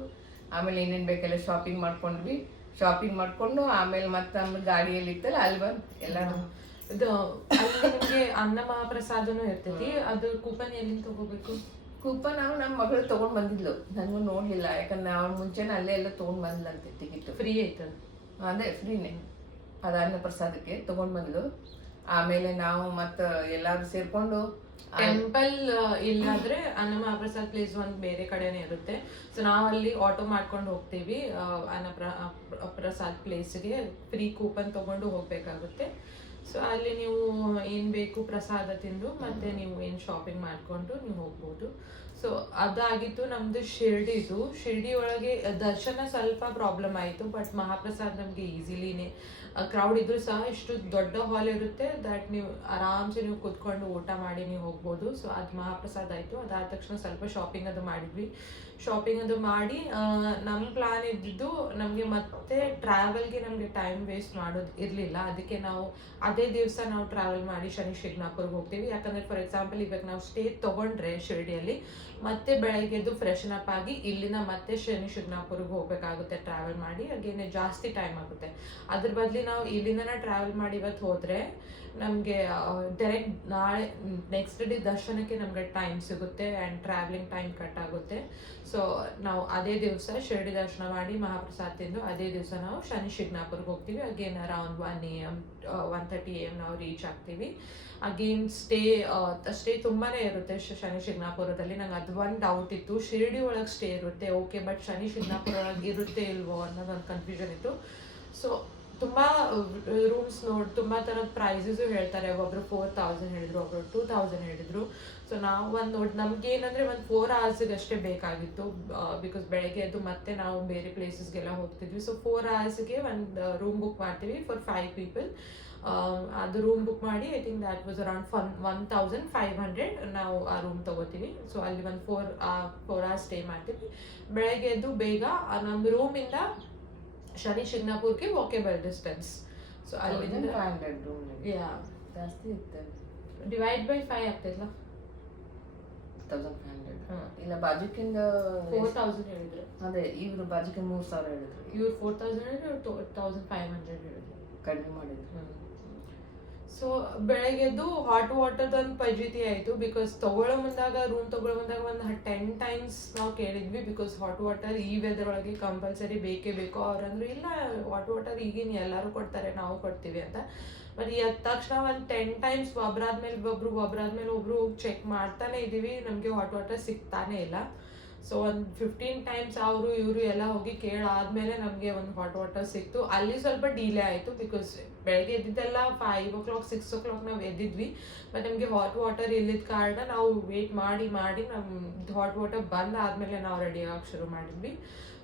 ಆಮೇಲೆ ಏನೇನು ಬೇಕೆಲ್ಲ ಶಾಪಿಂಗ್ ಮಾಡ್ಕೊಂಡ್ವಿ. ಶಾಪಿಂಗ್ ಮಾಡಿಕೊಂಡು ಆಮೇಲೆ ಮತ್ತೆ ನಮ್ಮ ಗಾಡಿಯಲ್ಲಿ ಇತ್ತಲ್ಲ ಅಲ್ಲಿ ಬಂದು ಎಲ್ಲರೂ ಇದು ಅಲ್ಲಿ ನಿಮಗೆ ಅನ್ನ ಮಹಾಪ್ರಸಾದನೂ ಇರ್ತೈತಿ. ಅದು ಕೂಪನ್ ಎಲ್ಲಿಂದ ತಗೋಬೇಕು? ಕೂಪನ್ ನಾವು ನಮ್ಮ ಮಗಳು ತೊಗೊಂಡು ಬಂದಿದ್ಲು, ನನಗೂ ನೋಡಲಿಲ್ಲ. ಯಾಕಂದ್ರೆ ಅವ್ರ ಮುಂಚೆನೇ ಅಲ್ಲೇ ಎಲ್ಲ ತೊಗೊಂಡು ಬಂದ್ಲಂತೆ ಟಿಕೆಟ್. ಫ್ರೀ ಐತದ? ಅದೇ ಫ್ರೀನೇ, ಅದು ಅನ್ನ ಪ್ರಸಾದಕ್ಕೆ ತೊಗೊಂಡು ಬಂದ್ಲು. ಆಮೇಲೆ ನಾವು ಮತ್ತು ಎಲ್ಲರೂ ಸೇರಿಕೊಂಡು ಟೆಂಪಲ್ ಇಲ್ಲಾಂದ್ರೆ ಅನ್ನ ಮಹಾಪ್ರಸಾದ್ ಪ್ಲೇಸ್ ಒಂದು ಬೇರೆ ಕಡೆನೇ ಇರುತ್ತೆ. ಸೊ ನಾವು ಅಲ್ಲಿ ಆಟೋ ಮಾಡ್ಕೊಂಡು ಹೋಗ್ತೀವಿ ಅನ್ನ ಪ್ರಸಾದ್ ಪ್ಲೇಸ್ಗೆ. ಫ್ರೀ ಕೂಪನ್ ತೊಗೊಂಡು ಹೋಗ್ಬೇಕಾಗುತ್ತೆ. ಸೊ ಅಲ್ಲಿ ನೀವು ಏನು ಬೇಕು ಪ್ರಸಾದ ತಿಂದು ಮತ್ತೆ ನೀವು ಏನು ಶಾಪಿಂಗ್ ಮಾಡಿಕೊಂಡು ನೀವು ಹೋಗ್ಬೋದು. ಸೊ ಅದಾಗಿತ್ತು ನಮ್ದು ಶಿರ್ಡಿದು. ಶಿರ್ಡಿ ಒಳಗೆ ದರ್ಶನ ಸ್ವಲ್ಪ ಪ್ರಾಬ್ಲಮ್ ಆಯಿತು, ಬಟ್ ಮಹಾಪ್ರಸಾದ್ ನಮಗೆ ಈಸಿಲಿನೇ ಕ್ರೌಡ್ ಇದ್ರೂ ಸಹ ಇಷ್ಟು ದೊಡ್ಡ ಹಾಲ್ ಇರುತ್ತೆ ದಟ್ ನೀವು ಆರಾಮ್ಸೆ ನೀವು ಕೂತ್ಕೊಂಡು ಊಟ ಮಾಡಿ ನೀವು ಹೋಗ್ಬೋದು. ಸೊ ಅದು ಮಹಾಪ್ರಸಾದ್ ಆಯಿತು. ಅದಾದ ತಕ್ಷಣ ಸ್ವಲ್ಪ ಶಾಪಿಂಗ್ ಅದು ಮಾಡಿದ್ವಿ. ಶಾಪಿಂಗ್ ಅದು ಮಾಡಿ ನಮ್ಮ ಪ್ಲಾನ್ ಇದ್ದಿದ್ದು ನಮಗೆ ಮತ್ತೆ ಟ್ರಾವೆಲ್ಗೆ ನಮಗೆ ಟೈಮ್ ವೇಸ್ಟ್ ಮಾಡೋದು ಇರಲಿಲ್ಲ. ಅದಕ್ಕೆ ನಾವು ಅದೇ ದಿವಸ ನಾವು ಟ್ರಾವೆಲ್ ಮಾಡಿ ಶನಿ ಶಿಗ್ನಾಪುರ್ಗೆ ಹೋಗ್ತೀವಿ. ಯಾಕಂದರೆ ಫಾರ್ ಎಕ್ಸಾಂಪಲ್ ಇವಾಗ ನಾವು ಸ್ಟೇ ತೊಗೊಂಡ್ರೆ ಶಿರ್ಡಿಯಲ್ಲಿ ಮತ್ತೆ ಬೆಳಗ್ಗೆ ಎದ್ದು ಫ್ರೆಶನ್ ಅಪ್ ಆಗಿ ಇಲ್ಲಿಂದ ಮತ್ತೆ ಶನಿ ಶಿಗ್ನಾಪುರ್ಗೆ ಹೋಗ್ಬೇಕಾಗುತ್ತೆ ಟ್ರಾವೆಲ್ ಮಾಡಿ. ಹಾಗೇನೆ ಜಾಸ್ತಿ ಟೈಮ್ ಆಗುತ್ತೆ. ಅದ್ರ ಬದಲಿ ನಾವು ಇಲ್ಲಿಂದನೇ ಟ್ರಾವೆಲ್ ಮಾಡಿ ಇವತ್ತು ಹೋದರೆ ನಮಗೆ ಡೈರೆಕ್ಟ್ ನಾಳೆ ನೆಕ್ಸ್ಟ್ ಡೇ ದರ್ಶನಕ್ಕೆ ನಮಗೆ ಟೈಮ್ ಸಿಗುತ್ತೆ ಆ್ಯಂಡ್ ಟ್ರಾವೆಲಿಂಗ್ ಟೈಮ್ ಕಟ್ ಆಗುತ್ತೆ. ಸೊ ನಾವು ಅದೇ ದಿವಸ ಶಿರ್ಡಿ ದರ್ಶನ ಮಾಡಿ ಮಹಾಪ್ರಸಾದ್ ತಿಂದು ಅದೇ ದಿವಸ ನಾವು ಶನಿ ಶಿಗ್ನಾಪುರ್ಗೆ ಹೋಗ್ತೀವಿ. ಅಗೇನ್ ಅರೌಂಡ್ 1 AM 1:30 AM ನಾವು ರೀಚ್ ಆಗ್ತೀವಿ. ಅಗೇನ್ ಸ್ಟೇ ತುಂಬಾ ಇರುತ್ತೆ ಶನಿ ಶಿಗ್ನಾಪುರದಲ್ಲಿ. ನಂಗೆ ಅದು ಒಂದು ಡೌಟ್ ಇತ್ತು, ಶಿರ್ಡಿ ಒಳಗೆ ಸ್ಟೇ ಇರುತ್ತೆ ಓಕೆ, ಬಟ್ ಶನಿ ಶಿಗ್ನಾಪುರ ಒಳಗೆ ಇರುತ್ತೆ ಇಲ್ವೋ ಅನ್ನೋದೊಂದು ಕನ್ಫ್ಯೂಷನ್ ಇತ್ತು. ಸೊ ತುಂಬ ರೂಮ್ಸ್ ತುಂಬ ಥರದ ಪ್ರೈಸಸ್ಸು ಹೇಳ್ತಾರೆ. ಒಬ್ಬರು 4,000 ಹೇಳಿದ್ರು, ಒಬ್ಬರು 2,000 ಹೇಳಿದ್ರು. ಸೊ ನಾವು ನಮ್ಗೇನಂದರೆ ಒಂದು 4 hours ಅಷ್ಟೇ ಬೇಕಾಗಿತ್ತು, ಬಿಕಾಸ್ ಬೆಳಗ್ಗೆ ಎದ್ದು ಮತ್ತೆ ನಾವು ಬೇರೆ ಪ್ಲೇಸಸ್ಗೆಲ್ಲ ಹೋಗ್ತಿದ್ವಿ. ಸೊ 4 hours ಒಂದು ರೂಮ್ ಬುಕ್ ಮಾಡ್ತೀವಿ ಫಾರ್ 5 people. ಅದು ರೂಮ್ ಬುಕ್ ಮಾಡಿ I think that was around 1,500 ನಾವು ಆ ರೂಮ್ ತೊಗೋತೀವಿ. ಸೊ ಅಲ್ಲಿ ಒಂದು 4 hours ಸ್ಟೇ ಮಾಡ್ತೀವಿ. ಬೆಳಗ್ಗೆ ಎದ್ದು ಬೇಗ ನಮ್ಮ ರೂಮಿಂದ ಶನಿ ಶಿಗ್ನಾಪುರ್ಗೆ ವಾಕೇಬಲ್ ಡಿಸ್ಟೆನ್ಸ್. ಸೊ ಅಲ್ಲಿಂದ 500 ರೂಮ್ ಜಾಸ್ತಿ ಇರ್ತದೆ. Divide by 5 ಆಗ್ತೈತಲ್ಲ, 1,500. ಇಲ್ಲ ಬಾಜುಕಿಂದ 4,000 ಹೇಳಿದ್ರು. ಅದೇ ಇವರು ಬಾಜುಕಿಂದ 3,000 ಹೇಳಿದ್ರು. ಇವ್ರು 4,000 ಹೇಳಿದ್ರು, 1,500 ಹೇಳಿದ್ರು. ಕಡಿಮೆ ಮಾಡಿದ್ರು. ಸೊ ಬೆಳಗ್ಗೆದ್ದು ಹಾಟ್ ವಾಟರ್ದೊಂದು ಫಜೀತಿ ಆಯಿತು. ಬಿಕಾಸ್ ರೂಮ್ ತಗೊಳ್ಳೋ ಮುಂದಾಗ ಒಂದು 10 times ನಾವು ಕೇಳಿದ್ವಿ. ಬಿಕಾಸ್ ಹಾಟ್ ವಾಟರ್ ಈ ವೆದರ್ ಒಳಗೆ ಕಂಪಲ್ಸರಿ ಬೇಕೇ ಬೇಕು. ಅವ್ರಂದ್ರು ಇಲ್ಲ ಹಾಟ್ ವಾಟರ್ ಈಗೇನು ಎಲ್ಲರೂ ಕೊಡ್ತಾರೆ, ನಾವು ಕೊಡ್ತೀವಿ ಅಂತ. ಬಟ್ ಎದ್ದ ತಕ್ಷಣ ಒಂದು 10 times ಒಬ್ರಾದ್ಮೇಲೆ ಒಬ್ರು ಹೋಗಿ ಚೆಕ್ ಮಾಡ್ತಾನೆ ಇದ್ದೀವಿ, ನಮಗೆ ಹಾಟ್ ವಾಟರ್ ಸಿಗ್ತಾನೆ ಇಲ್ಲ. ಸೊ ಒಂದು 15 times ಇವರು ಎಲ್ಲ ಹೋಗಿ ಕೇಳಾದ್ಮೇಲೆ ನಮಗೆ ಒಂದು ಹಾಟ್ ವಾಟರ್ ಸಿಕ್ತು. ಅಲ್ಲಿ ಸ್ವಲ್ಪ ಡಿಲೇ ಆಯಿತು, ಬಿಕಾಸ್ ಬೆಳಗ್ಗೆ ಎದ್ದಿದ್ದೆಲ್ಲ 5 o'clock 6 o'clock ನಾವು ಎದ್ದಿದ್ವಿ. ಬಟ್ ನಮಗೆ ಹಾಟ್ ವಾಟರ್ ಇಲ್ಲಿದ್ದ ಕಾರಣ ನಾವು ವೇಟ್ ಮಾಡಿ ನಮ್ದು ಹಾಟ್ ವಾಟರ್ ಬಂದಾದ್ಮೇಲೆ ನಾವು ರೆಡಿ ಆಗಕ್ಕೆ ಶುರು ಮಾಡಿದ್ವಿ.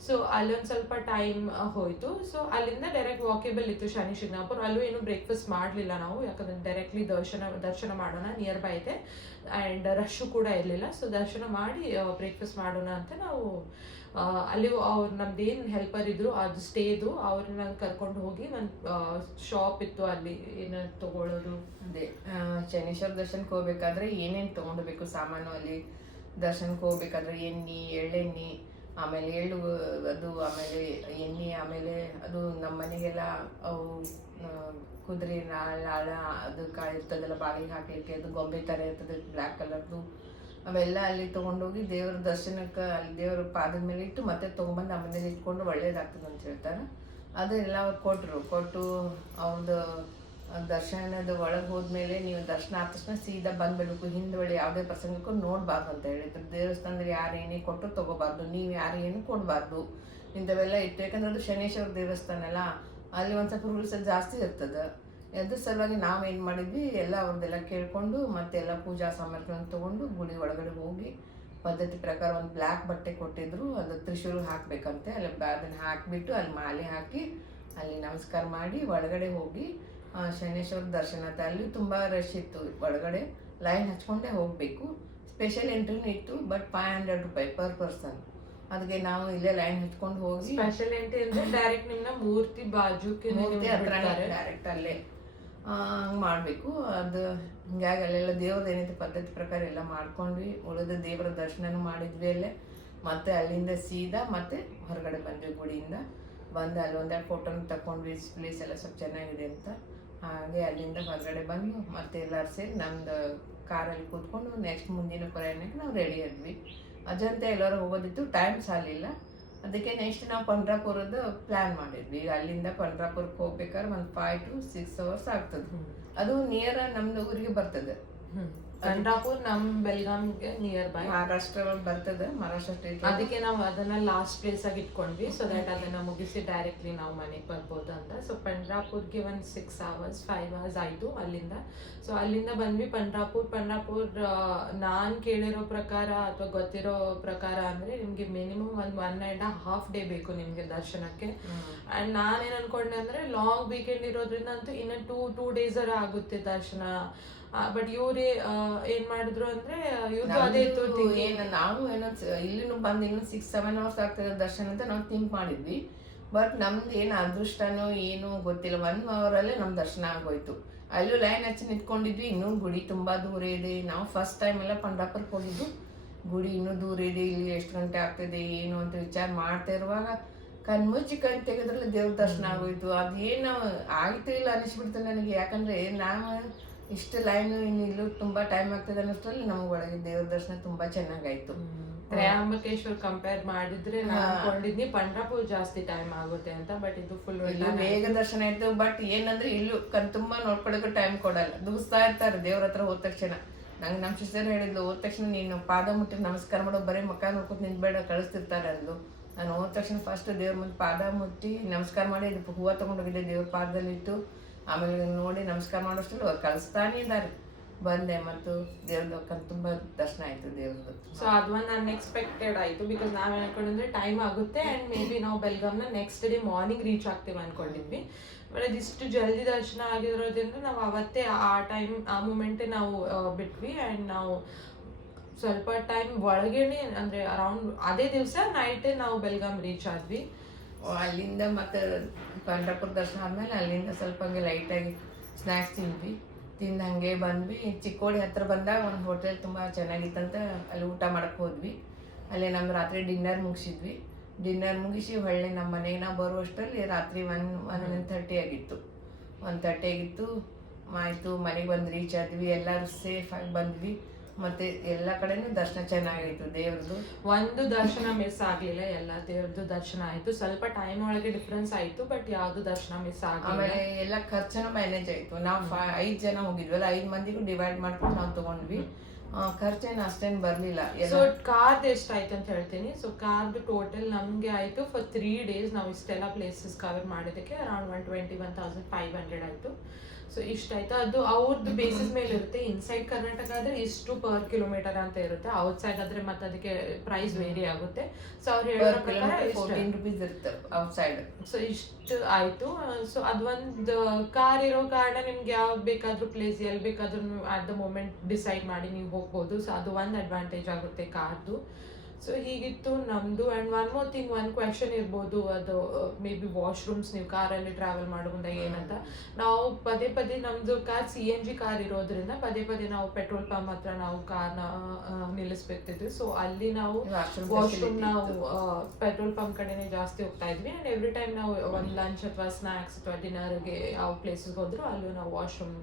ಸೊ ಅಲ್ಲೊಂದು ಸ್ವಲ್ಪ ಟೈಮ್ ಹೋಯಿತು. ಸೊ ಅಲ್ಲಿಂದ ಡೈರೆಕ್ಟ್ ವಾಕೇಬಲ್ ಇತ್ತು ಶನಿ ಶಿಗ್ನಾಪುರ್. ಅಲ್ಲೂ ಏನು ಬ್ರೇಕ್ಫಾಸ್ಟ್ ಮಾಡಲಿಲ್ಲ ನಾವು, ಯಾಕಂದರೆ ಡೈರೆಕ್ಟ್ಲಿ ದರ್ಶನ ಮಾಡೋಣ, ನಿಯರ್ ಬೈ ಇದೆ ಆ್ಯಂಡ್ ರಶ್ಶು ಕೂಡ ಇರಲಿಲ್ಲ. ಸೊ ದರ್ಶನ ಮಾಡಿ ಬ್ರೇಕ್ಫಾಸ್ಟ್ ಮಾಡೋಣ ಅಂತ ನಾವು ಅಲ್ಲಿ ಅವ್ರು ನಮ್ದೇನು ಹೆಲ್ಪರ್ ಇದ್ರು ಅದು ಸ್ಟೇದು ಅವ್ರನ್ನ ಕರ್ಕೊಂಡು ಹೋಗಿ ಒಂದು ಶಾಪ್ ಇತ್ತು, ಅಲ್ಲಿ ಏನಾದ್ರು ತೊಗೊಳ್ಳೋದು. ಅದೇ ಶನೀಶ್ವರ ದರ್ಶನಕ್ಕೆ ಹೋಗ್ಬೇಕಾದ್ರೆ ಏನೇನು ತೊಗೊಂಡ್ಬೇಕು ಸಾಮಾನು, ಅಲ್ಲಿ ದರ್ಶನಕ್ಕೆ ಹೋಗ್ಬೇಕಾದ್ರೆ ಎಳ್ಳೆಣ್ಣೆ, ಆಮೇಲೆ ಅದು ಆಮೇಲೆ ಎಣ್ಣೆ, ಆಮೇಲೆ ಅದು ನಮ್ಮ ಮನೆಗೆಲ್ಲ ಅವು ಕುದುರೆ ನಾಳ ಅದು ಇರ್ತದಲ್ಲ ಬಾಗಿಲಿಗೆ ಹಾಕಲಿಕ್ಕೆ, ಅದು ಗೊಂಬೆ ಥರ ಇರ್ತದೆ ಬ್ಲ್ಯಾಕ್ ಕಲರ್ದು, ಅವೆಲ್ಲ ಅಲ್ಲಿ ತೊಗೊಂಡೋಗಿ ದೇವ್ರ ದರ್ಶನಕ್ಕೆ ಅಲ್ಲಿ ದೇವ್ರ ಪಾದದ ಮೇಲೆ ಇಟ್ಟು ಮತ್ತೆ ತೊಗೊಂಬಂದು ಆ ಮನೇಲಿ ಇಟ್ಕೊಂಡು ಒಳ್ಳೇದಾಗ್ತದೆ ಅಂತ ಹೇಳ್ತಾರೆ. ಅದೆಲ್ಲ ಅವ್ರು ಕೊಟ್ಟು ಅವ್ರದ್ದು ದರ್ಶನದ ಒಳಗೆ ಹೋದ್ಮೇಲೆ ನೀವು ದರ್ಶನ ಆದ ತಕ್ಷಣ ಸೀದಾ ಬಂದ್ಬಿಡ್ಬೇಕು. ಹಿಂದುವಳಿ ಯಾವುದೇ ಪ್ರಸಂಗಕ್ಕೂ ನೋಡಬಾರ್ದು ಅಂತ ಹೇಳಿದ್ರು. ದೇವಸ್ಥಾನದಲ್ಲಿ ಯಾರು ಏನೇ ಕೊಟ್ಟರು ತೊಗೋಬಾರ್ದು, ನೀವು ಯಾರು ಏನು ಕೊಡಬಾರ್ದು, ಇಂಥವೆಲ್ಲ ಇತ್ತು. ಯಾಕಂದ್ರೆ ಅದು ಶನೇಶ್ವರ ದೇವಸ್ಥಾನ ಅಲ್ಲ, ಅಲ್ಲಿ ಒಂದು ಸ್ವಲ್ಪ ರೂಲ್ಸ್ ಜಾಸ್ತಿ ಇರ್ತದೆ. ಅದ್ರ ಸಲುವಾಗಿ ನಾವೇನು ಮಾಡಿದ್ವಿ, ಎಲ್ಲ ಅವ್ರದ್ದೆಲ್ಲ ಕೇಳಿಕೊಂಡು ಮತ್ತೆಲ್ಲ ಪೂಜಾ ಸಾಮಗ್ರಿಗಳನ್ನು ತೊಗೊಂಡು ಗುಡಿ ಒಳಗಡೆ ಹೋಗಿ ಪದ್ಧತಿ ಪ್ರಕಾರ ಒಂದು ಬ್ಲ್ಯಾಕ್ ಬಟ್ಟೆ ಕೊಟ್ಟಿದ್ರು, ಅದು ತ್ರಿಶೂಲ್ ಹಾಕಬೇಕಂತೆ. ಅಲ್ಲಿ ಅದನ್ನು ಹಾಕಿಬಿಟ್ಟು ಅಲ್ಲಿ ಮಾಲೆ ಹಾಕಿ ಅಲ್ಲಿ ನಮಸ್ಕಾರ ಮಾಡಿ ಒಳಗಡೆ ಹೋಗಿ ಶನೇಶ್ವರ ದರ್ಶನ ಅಂತ. ಅಲ್ಲಿ ತುಂಬ ರಶ್ ಇತ್ತು, ಒಳಗಡೆ ಲೈನ್ ಹಚ್ಕೊಂಡೇ ಹೋಗಬೇಕು. ಸ್ಪೆಷಲ್ ಎಂಟ್ರಿನೂ ಇತ್ತು, ಬಟ್ 500 ರೂಪಾಯಿ ಪರ್ ಪರ್ಸನ್. ಅದಕ್ಕೆ ನಾವು ಇಲ್ಲೇ ಲೈನ್ ಹಚ್ಕೊಂಡು ಹೋಗಿ ಸ್ಪೆಷಲ್ ಎಂಟ್ರಿ ಅಂದರೆ ಡೈರೆಕ್ಟ್ ನಿಮ್ಮನ್ನ ಮೂರ್ತಿ ಹತ್ರ ಡೈರೆಕ್ಟ್ ಅಲ್ಲೇ ಹಂಗೆ ಮಾಡಬೇಕು. ಅದು ಹಿಂಗಾಗಿ ಅಲ್ಲೆಲ್ಲ ದೇವ್ರದ್ದು ಏನೈತೆ ಪದ್ಧತಿ ಪ್ರಕಾರ ಎಲ್ಲ ಮಾಡ್ಕೊಂಡ್ವಿ. ಉಳಿದ ದೇವರ ದರ್ಶನನೂ ಮಾಡಿದ್ವಿ ಅಲ್ಲೇ. ಮತ್ತು ಅಲ್ಲಿಂದ ಸೀದಾ ಮತ್ತೆ ಹೊರಗಡೆ ಬಂದ್ವಿ. ಗುಡಿಯಿಂದ ಬಂದು ಅಲ್ಲೊಂದೆರಡು ಫೋಟೋನ ತಗೊಂಡ್ವಿ, ಪ್ಲೇಸ್ ಎಲ್ಲ ಸ್ವಲ್ಪ ಚೆನ್ನಾಗಿದೆ ಅಂತ. ಹಾಗೆ ಅಲ್ಲಿಂದ ಹೊರಗಡೆ ಬಂದು ಮತ್ತೆ ಎಲ್ಲರೂ ಸೇರಿ ನಮ್ಮದು ಕಾರಲ್ಲಿ ಕೂತ್ಕೊಂಡು ನೆಕ್ಸ್ಟ್ ಮುಂದಿನ ಪ್ರಯಾಣಕ್ಕೆ ನಾವು ರೆಡಿ ಆದ್ವಿ. ಅಜಂತ ಎಲ್ಲರೂ ಹೋಗೋದಿತ್ತು, ಟೈಮ್ ಸಾಲಿಲ್ಲ. ಅದಕ್ಕೆ ನೆಕ್ಸ್ಟ್ ನಾವು ಪಂಡ್ರಾಪುರದ ಪ್ಲ್ಯಾನ್ ಮಾಡಿದ್ವಿ. ಅಲ್ಲಿಂದ ಪಂಡ್ರಾಪುರಕ್ಕೆ ಹೋಗ್ಬೇಕಾದ್ರೆ ಒಂದು 5 to 6 hours ಆಗ್ತದೆ. ಅದು ನಿಯರ್ ನಮ್ಮದು ಊರಿಗೆ ಬರ್ತದೆ. ಪಂಡ್ರಾಪುರ್ ನಮ್ ಬೆಲ್ಗಾಮ್ಗೆ ನಿಯರ್ ಬೈ. ಮಹಾರಾಷ್ಟ್ರ ಬರ್ತದೆ, ಮಹಾರಾಷ್ಟ್ರ ಸ್ಟೇಟ್. ಅದಕ್ಕೆ ನಾವು ಅದನ್ನ ಲಾಸ್ಟ್ ಪ್ಲೇಸ್ ಆಗಿ ಇಟ್ಕೊಂಡ್ವಿ, ಸೊ ದಟ್ ಅದನ್ನ ಮುಗಿಸಿ ಡೈರೆಕ್ಟ್ಲಿ ನಾವು ಮನೆಗೆ ಬರ್ಬೋದು ಅಂತ. ಸೊ ಪಂಡ್ರಾಪುರ್ಗೆ ಒಂದು 6 hours 5 hours ಆಯಿತು ಅಲ್ಲಿಂದ. ಸೊ ಅಲ್ಲಿಂದ ಬಂದ್ವಿ ಪಂಡ್ರಾಪುರ್. ನಾನು ಕೇಳಿರೋ ಪ್ರಕಾರ ಅಥವಾ ಗೊತ್ತಿರೋ ಪ್ರಕಾರ ಅಂದರೆ ನಿಮಗೆ ಮಿನಿಮಮ್ ಒಂದು 1.5 day ಬೇಕು ನಿಮಗೆ ದರ್ಶನಕ್ಕೆ. ಆ್ಯಂಡ್ ನಾನೇನು ಅನ್ಕೊಂಡೆ ಅಂದರೆ ಲಾಂಗ್ ವೀಕೆಂಡ್ ಇರೋದ್ರಿಂದ ಅಂತೂ ಇನ್ನು ಟೂ days ಆಗುತ್ತೆ ದರ್ಶನ. ಬಟ್ ಇವ್ರೇ ಏನ್ ಮಾಡಿದ್ರು ಅಂದ್ರೆ ಇವ್ರದ್ದು ಅದೇ ಇತ್ತು ಏನು ನಾವು ಏನೋ ಇಲ್ಲಿನೂ ಬಂದು ಇನ್ನು 6-7 hours ಆಗ್ತದೆ ದರ್ಶನ ಅಂತ ನಾವು ಥಿಂಕ್ ಮಾಡಿದ್ವಿ. ಬಟ್ ನಮ್ದು ಏನು ಅದೃಷ್ಟನೋ ಏನೋ ಗೊತ್ತಿಲ್ಲ, 1 hour ಅಲ್ಲೇ ನಮ್ಮ ದರ್ಶನ ಆಗೋಯ್ತು. ಅಲ್ಲೂ ಲೈನ್ ಹಚ್ಚಿ ನಿಂತ್ಕೊಂಡಿದ್ವಿ. ಇನ್ನೂ ಗುಡಿ ತುಂಬ ದೂರ ಇದೆ. ನಾವು ಫಸ್ಟ್ ಟೈಮ್ ಎಲ್ಲ ಪಂಡ್ರಾಪುರಕ್ಕೆ ಹೋಗಿದ್ದು. ಗುಡಿ ಇನ್ನೂ ದೂರ ಇದೆ, ಇಲ್ಲಿ ಎಷ್ಟು ಗಂಟೆ ಆಗ್ತದೆ ಏನು ಅಂತ ವಿಚಾರ ಮಾಡ್ತಾ ಇರುವಾಗ ಕಣ್ಮುಚ್ಚಿ ಕಣ್ ತೆಗೆದ್ರಲ್ಲಿ ದೇವ್ರ ದರ್ಶನ ಆಗೋಯ್ತು. ಅದೇನು ಆಯ್ತು ಇಲ್ಲ ಅನಿಸ್ಬಿಡ್ತು ನನಗೆ. ಯಾಕಂದರೆ ನಾವು ಇಷ್ಟು ಲೈನು ಇನ್ನು ಇಲ್ಲೂ ತುಂಬ ಟೈಮ್ ಆಗ್ತದೆ ಅನ್ನೋಷ್ಟರಲ್ಲಿ ನಮಗೆ ಒಳಗೆ ದೇವ್ರ ದರ್ಶನ ತುಂಬ ಚೆನ್ನಾಗಾಯ್ತು. ತ್ರಯಾಂಬಕೇಶ್ವರ್ ಕಂಪೇರ್ ಮಾಡಿದ್ರೆ ನಾನು ಅನ್ಕೊಂಡಿದ್ನಿ ಪಂಡ್ರಾಪುರ್ ಜಾಸ್ತಿ ಟೈಮ್ ಆಗುತ್ತೆ ಅಂತ, ಬಟ್ ಇದು ಫುಲ್ ಬೇಗ ದರ್ಶನ ಆಯ್ತು. ಬಟ್ ಏನಂದ್ರೆ ಇಲ್ಲೂ ತುಂಬ ನೋಡ್ಕೊಳಕ್ಕೆ ಟೈಮ್ ಕೊಡಲ್ಲ, ದುಗಿಸ್ತಾ ಇರ್ತಾರೆ ದೇವ್ರ ಹತ್ರ ಹೋದ ತಕ್ಷಣ. ನಂಗೆ ನಮ್ಮ ಸಿಸ್ಟರ್ ಹೇಳಿದ್ಲು, ಹೋದ ತಕ್ಷಣ ನೀನು ಪಾದ ಮುಟ್ಟಿ ನಮಸ್ಕಾರ ಮಾಡೋ, ಬರೀ ಮುಖ ನೋಡ್ಕೊತ ನಿಂತ್ಬೇಡ ಕಳಿಸ್ತಿರ್ತಾರೆ ಅಂದ್ಲು. ನಾನು ಹೋದ ತಕ್ಷಣ ಫಸ್ಟ್ ದೇವ್ರ ಮುಂದೆ ಪಾದ ಮುಟ್ಟಿ ನಮಸ್ಕಾರ ಮಾಡಿ ಹೂವು ತೊಗೊಂಡೋಗಿದ್ದೆ, ದೇವ್ರ ಪಾದದಲ್ಲಿಟ್ಟು ಆಮೇಲೆ ನೋಡಿ ನಮಸ್ಕಾರ ಮಾಡೋಷ್ಟರಲ್ಲಿ ಅವ್ರು ಕಳಿಸ್ತಾನೆ ಇದ್ದಾರೆ. ಬಂದೆ ಮತ್ತು ದೇವ್ರದ್ದು ತುಂಬ ದರ್ಶನ ಆಯಿತು ದೇವ್ರದ್ದು. ಸೊ ಅದೊಂದು ಅನ್ಎಕ್ಸ್ಪೆಕ್ಟೆಡ್ ಆಯಿತು, ಬಿಕಾಸ್ ನಾವು ಅನ್ಕೊಂಡ್ರೆ ಟೈಮ್ ಆಗುತ್ತೆ ಆ್ಯಂಡ್ ಮೇ ಬಿ ನಾವು ಬೆಲ್ಗಾಮ್ನ ನೆಕ್ಸ್ಟ್ ಡೇ ಮಾರ್ನಿಂಗ್ ರೀಚ್ ಆಗ್ತೀವಿ ಅನ್ಕೊಂಡಿದ್ವಿ. ಬಟ್ ಅದಿಷ್ಟು ಜಲ್ದಿ ದರ್ಶನ ಆಗಿರೋದ್ರಿಂದ ನಾವು ಅವತ್ತೇ ಆ ಮೂಮೆಂಟೇ ನಾವು ಬಿಟ್ವಿ. ಆ್ಯಂಡ್ ನಾವು ಸ್ವಲ್ಪ ಟೈಮ್ ಒಳಗೇನೆ ಅಂದರೆ ಅರೌಂಡ್ ಅದೇ ದಿವಸ ನೈಟೇ ನಾವು ಬೆಲ್ಗಾಮ್ ರೀಚ್ ಆದ್ವಿ. ಅಲ್ಲಿಂದ ಮತ್ತು ಪಂಡ್ರಾಪುರ ದರ್ಶನ ಆದಮೇಲೆ ಅಲ್ಲಿಂದ ಸ್ವಲ್ಪ ಹಂಗೆ ಲೈಟಾಗಿ ಸ್ನ್ಯಾಕ್ಸ್ ತಿಂದ್ವಿ. ತಿಂದು ಹಾಗೆ ಬಂದ್ವಿ. ಚಿಕ್ಕೋಡಿ ಹತ್ರ ಬಂದಾಗ ಒಂದು ಹೋಟೆಲ್ ತುಂಬ ಚೆನ್ನಾಗಿತ್ತಂತ ಅಲ್ಲಿ ಊಟ ಮಾಡಕ್ಕೆ ಹೋದ್ವಿ. ಅಲ್ಲೇ ನಮ್ಮ ರಾತ್ರಿ ಡಿನ್ನರ್ ಮುಗಿಸಿದ್ವಿ. ಡಿನ್ನರ್ ಮುಗಿಸಿ ಹೊಳ್ಳೆ ನಮ್ಮ ಮನೆಗೆ ನಾವು ಬರುವಷ್ಟರಲ್ಲಿ ರಾತ್ರಿ 1:30 ಆಗಿತ್ತು. 1:30 ಆಗಿತ್ತು. ಆಯಿತು, ಮನೆಗೆ ಬಂದು ರೀಚ್ ಆದ್ವಿ. ಎಲ್ಲರೂ ಸೇಫಾಗಿ ಬಂದ್ವಿ. ಮತ್ತೆ ಎಲ್ಲ ಕಡೆನೂ ದರ್ಶನ ಚೆನ್ನಾಗಿತ್ತು ದೇವ್ರದ್ದು. ಒಂದು ದರ್ಶನ ಮಿಸ್ ಆಗ್ಲಿಲ್ಲ, ಎಲ್ಲ ದೇವ್ರದ್ದು ದರ್ಶನ ಆಯ್ತು. ಸ್ವಲ್ಪ ಟೈಮ್ ಒಳಗೆ ಡಿಫ್ರೆನ್ಸ್ ಆಯ್ತು, ಬಟ್ ಯಾವ್ದು ದರ್ಶನ ಮಿಸ್ ಆಗಿಲ್ಲ. ಆಮೇಲೆ ಎಲ್ಲ ಖರ್ಚನ್ನು ಮ್ಯಾನೇಜ್ ಆಯ್ತು. ನಾವು 5 ಜನ ಹೋಗಿದ್ವಲ್ಲ, 5 ಮಂದಿಗೂ ಡಿವೈಡ್ ಮಾಡ್ಕೊಂಡು ನಾವು ತಗೊಂಡ್ವಿ. ಖರ್ಚೇನು ಅಷ್ಟೇನು ಬರಲಿಲ್ಲ. ಸೊ ಕಾರ್ದು ಎಷ್ಟಾಯ್ತು ಅಂತ ಹೇಳ್ತೀನಿ. ಸೊ ಕಾರ್ದು ಟೋಟಲ್ ನಮಗೆ ಆಯಿತು ಫಾರ್ 3 days ನಾವು ಇಷ್ಟೆಲ್ಲ ಪ್ಲೇಸಸ್ ಕವರ್ ಮಾಡೋದಕ್ಕೆ ಅರೌಂಡ್ 121,500 ಆಯಿತು. ಸೊ ಇಷ್ಟಾಯ್ತು. ಅದು ಅವ್ರದ್ದು ಬೇಸಿಸ್ ಮೇಲೆ ಇರುತ್ತೆ. ಇನ್ಸೈಡ್ ಕರ್ನಾಟಕ ಆದರೆ ಇಷ್ಟು ಪರ್ ಕಿಲೋಮೀಟರ್ ಅಂತ ಇರುತ್ತೆ, ಔಟ್ಸೈಡ್ ಆದರೆ ಮತ್ತೆ ಅದಕ್ಕೆ ಪ್ರೈಸ್ ವೇರಿ ಆಗುತ್ತೆ. ಸೊ ಅವ್ರು ಹೇಳೋ ಪ್ರಕಾರ 14 rupees ಇರುತ್ತೆ ಔಟ್ಸೈಡ್. ಸೊ ಇಷ್ಟು ಆಯಿತು. ಸೊ ಅದೊಂದು ಕಾರ್ ಇರೋ ಕಾರಣ ನಿಮ್ಗೆ ಯಾವ್ದು ಬೇಕಾದ್ರೂ ಪ್ಲೇಸ್ ಎಲ್ಲಿ ಬೇಕಾದ್ರೂ ಅಟ್ ದ ಮೂಮೆಂಟ್ ಡಿಸೈಡ್ ಮಾಡಿ ನೀವು ಹೋಗ್ಬೋದು. ಸೊ ಅದು ಒಂದು ಅಡ್ವಾಂಟೇಜ್ ಆಗುತ್ತೆ ಕಾರ್ದು. ಸೊ ಹೀಗಿತ್ತು ನಮ್ಮದು. ಆ್ಯಂಡ್ ಒನ್ ಮೋರ್ ಥಿಂಗ್, ಒಂದು ಕ್ವೆಶನ್ ಇರ್ಬೋದು, ಅದು ಮೇ ಬಿ ವಾಶ್ರೂಮ್ಸ್ ನೀವು ಕಾರಲ್ಲಿ ಟ್ರಾವೆಲ್ ಮಾಡೋ ಮುಂದೆ ಏನಂತ. ನಾವು ಪದೇ ನಮ್ಮದು ಕಾರ್ CNG ಕಾರ್ ಇರೋದ್ರಿಂದ ಪದೇ ನಾವು ಪೆಟ್ರೋಲ್ ಪಂಪ್ ಹತ್ರ ನಾವು ಕಾರ್ನ ನಿಲ್ಲಿಸ್ಬೇಕಿದ್ವಿ. ಸೊ ಅಲ್ಲಿ ನಾವು ವಾಶ್ರೂಮ್ ನಾವು ಪೆಟ್ರೋಲ್ ಪಂಪ್ ಕಡೆನೇ ಜಾಸ್ತಿ ಹೋಗ್ತಾ ಇದ್ವಿ. ಆ್ಯಂಡ್ ಎವ್ರಿ ಟೈಮ್ ನಾವು ಒಂದು ಲಂಚ್ ಅಥವಾ ಸ್ನ್ಯಾಕ್ಸ್ ಅಥವಾ ಡಿನ್ನರ್ಗೆ ಯಾವ ಪ್ಲೇಸಿಗೆ ಹೋದ್ರು ಅಲ್ಲೂ ನಾವು ವಾಶ್ರೂಮ್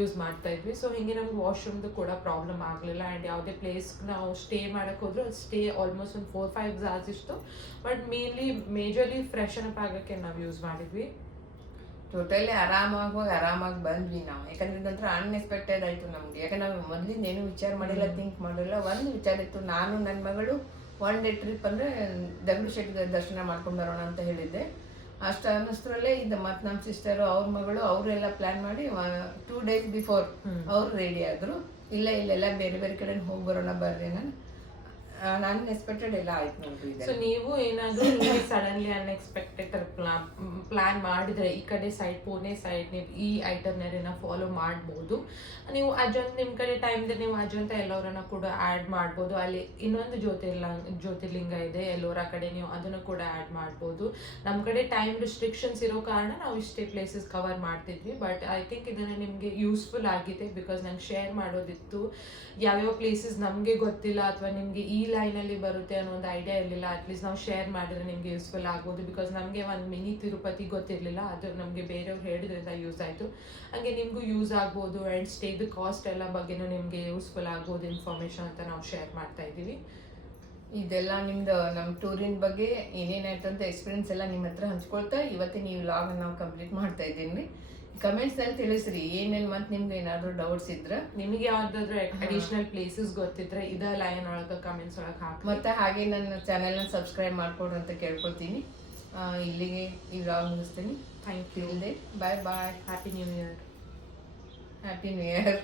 ಯೂಸ್ ಮಾಡ್ತಾ ಇದ್ವಿ. ಸೊ ಹಿಂಗೆ ನಮ್ಗೆ ವಾಶ್ರೂಮ್ದು ಕೂಡ ಪ್ರಾಬ್ಲಮ್ ಆಗಲಿಲ್ಲ. ಆ್ಯಂಡ್ ಯಾವುದೇ ಪ್ಲೇಸ್ಗೆ ನಾವು ಸ್ಟೇ ಮಾಡೋಕ್ಕೆ ಹೋದ್ರು ಸ್ಟೇ ಆಲ್ಮೋಸ್ಟ್ ಒಂದು 4-5 hours ಇಷ್ಟು. ಬಟ್ ಮೇಜರ್ಲಿ ಫ್ರೆಶನ್ ಅಪ್ ಆಗೋಕ್ಕೆ ನಾವು ಯೂಸ್ ಮಾಡಿದ್ವಿ. ಟೋಟಲಿ ಆರಾಮಾಗಿ ಬಂದ್ವಿ ನಾವು. ಯಾಕಂದ್ರೆ ಇದಂತರ ಅನ್ಎಕ್ಸ್ಪೆಕ್ಟೆಡ್ ಆಯಿತು ನಮಗೆ. ಯಾಕಂದ್ರೆ ನಾವು ಮೊದಲಿಂದ ಏನು ವಿಚಾರ ಮಾಡಿಲ್ಲ, ಥಿಂಕ್ ಮಾಡಿಲ್ಲ. ಒಂದು ವಿಚಾರ ಇತ್ತು, ನಾನು ನನ್ನ ಮಗಳು 1 day ಟ್ರಿಪ್ ಅಂದರೆ ದಗಡು ಶೆಟ್ಟಿ ದರ್ಶನ ಮಾಡ್ಕೊಂಡು ಬರೋಣ ಅಂತ ಹೇಳಿದ್ದೆ. ಅಷ್ಟು ಅನ್ನಿಸ್ತ್ರಲ್ಲೇ ಇದು ಮತ್ತು ನಮ್ಮ ಸಿಸ್ಟರು ಅವ್ರ ಮಗಳು ಅವರೆಲ್ಲ ಪ್ಲ್ಯಾನ್ ಮಾಡಿ 2 days ಬಿಫೋರ್ ಅವರು ರೆಡಿ ಆದರು. ಇಲ್ಲೆಲ್ಲ ಬೇರೆ ಕಡೆ ಹೋಗಿ ಬರೋಣ ಬರ್ರಿ. ನಾನು ಎಕ್ಸ್ಪೆಕ್ಟೆಡ್ ಎಲ್ಲ ಆಯ್ತು ನೋಡ್ರಿ. ಸೊ ನೀವು ಏನಾದರೂ ಸಡನ್ಲಿ ಅನ್ಎಕ್ಸ್ಪೆಕ್ಟೆಡ್ ಪ್ಲಾನ್ ಮಾಡಿದ್ರೆ ಈ ಕಡೆ ಸೈಡ್ ಪುಣೆ ಸೈಡ್ ನೀವು ಈ ಐಟರ್ನರಿನ ಫಾಲೋ ಮಾಡ್ಬೋದು. ನೀವು ಅಜಂತ ನಿಮ್ಮ ಕಡೆ ಟೈಮ್ ಇದೆ, ನೀವು ಅಜಂತ ಎಲ್ಲೋರನ್ನ ಕೂಡ ಆ್ಯಡ್ ಮಾಡ್ಬೋದು. ಅಲ್ಲಿ ಇನ್ನೊಂದು ಜ್ಯೋತಿರ್ಲಿಂಗ ಇದೆ ಎಲ್ಲೋರ ಕಡೆ, ನೀವು ಅದನ್ನು ಕೂಡ ಆ್ಯಡ್ ಮಾಡ್ಬೋದು. ನಮ್ಮ ಕಡೆ ಟೈಮ್ ರಿಸ್ಟ್ರಿಕ್ಷನ್ಸ್ ಇರೋ ಕಾರಣ ನಾವು ಇಷ್ಟೇ ಪ್ಲೇಸಸ್ ಕವರ್ ಮಾಡ್ತಿದ್ವಿ. ಬಟ್ ಐ ಥಿಂಕ್ ಇದನ್ನು ನಿಮಗೆ ಯೂಸ್ಫುಲ್ ಆಗಿದೆ, ಬಿಕಾಸ್ ನಂಗೆ ಶೇರ್ ಮಾಡೋದಿತ್ತು. ಯಾವ್ಯಾವ ಪ್ಲೇಸಸ್ ನಮಗೆ ಗೊತ್ತಿಲ್ಲ ಅಥವಾ ನಿಮಗೆ ಈ ಲೈನಲ್ಲಿ ಬರುತ್ತೆ ಅನ್ನೋ ಒಂದು ಐಡಿಯಾ ಇರಲಿಲ್ಲ, ಅಟ್ಲೀಸ್ಟ್ ನಾವು ಶೇರ್ ಮಾಡಿದ್ರೆ ನಿಮಗೆ ಯೂಸ್ಫುಲ್ ಆಗ್ಬೋದು. ಬಿಕಾಸ್ ನಮಗೆ ಒಂದು ಮಿನಿ ತಿರುಪತಿ ಗೊತ್ತಿರಲಿಲ್ಲ, ಅದು ನಮಗೆ ಬೇರೆಯವ್ರು ಹೇಳಿದ್ರಿಂದ ಯೂಸ್ ಆಯಿತು. ಹಾಗೆ ನಿಮಗೂ ಯೂಸ್ ಆಗ್ಬೋದು. ಆ್ಯಂಡ್ ಸ್ಟೇದು ಕಾಸ್ಟ್ ಎಲ್ಲ ಬಗ್ಗೆನೂ ನಿಮಗೆ ಯೂಸ್ಫುಲ್ ಆಗ್ಬೋದು ಇನ್ಫಾರ್ಮೇಷನ್ ಅಂತ ನಾವು ಶೇರ್ ಮಾಡ್ತಾ ಇದ್ದೀವಿ. ಇದೆಲ್ಲ ನಿಮ್ದು ನಮ್ಮ ಟೂರಿನ ಬಗ್ಗೆ ಏನೇನಾಯ್ತು ಅಂತ ಎಕ್ಸ್ಪೀರಿಯನ್ಸ್ ಎಲ್ಲ ನಿಮ್ಮ ಹತ್ರ ಹಂಚ್ಕೊಳ್ತಾ ಇವತ್ತಿನ ಈ ವ್ಲಾಗ್ ನಾವು ಕಂಪ್ಲೀಟ್ ಮಾಡ್ತಾ ಇದ್ದೀನಿ. ಕಮೆಂಟ್ಸ್ನಲ್ಲಿ ತಿಳಿಸ್ರಿ ಏನೇನು ಮತ್ತು ನಿಮ್ಗೆ ಏನಾದರೂ ಡೌಟ್ಸ್ ಇದ್ರೆ. ನಿಮಗೆ ಯಾವ್ದಾದ್ರು ಅಡಿಷನಲ್ ಪ್ಲೇಸಸ್ ಗೊತ್ತಿದ್ರೆ ಇದ ಲೈನ್ ಒಳಗೆ ಕಮೆಂಟ್ಸ್ ಒಳಗೆ ಹಾಕಿ. ಮತ್ತು ಹಾಗೆ ನನ್ನ ಚಾನೆಲ್ನ ಸಬ್ಸ್ಕ್ರೈಬ್ ಮಾಡ್ಕೊಡ್ರಿ ಅಂತ ಕೇಳ್ಕೊಳ್ತೀನಿ. ಇಲ್ಲಿಗೆ ಈ ವ್ಲಾಗ್ ಮುಗಿಸ್ತೀನಿ. Thank you. ಇಲ್ಲದೆ bye bye. Happy new year. Happy new year.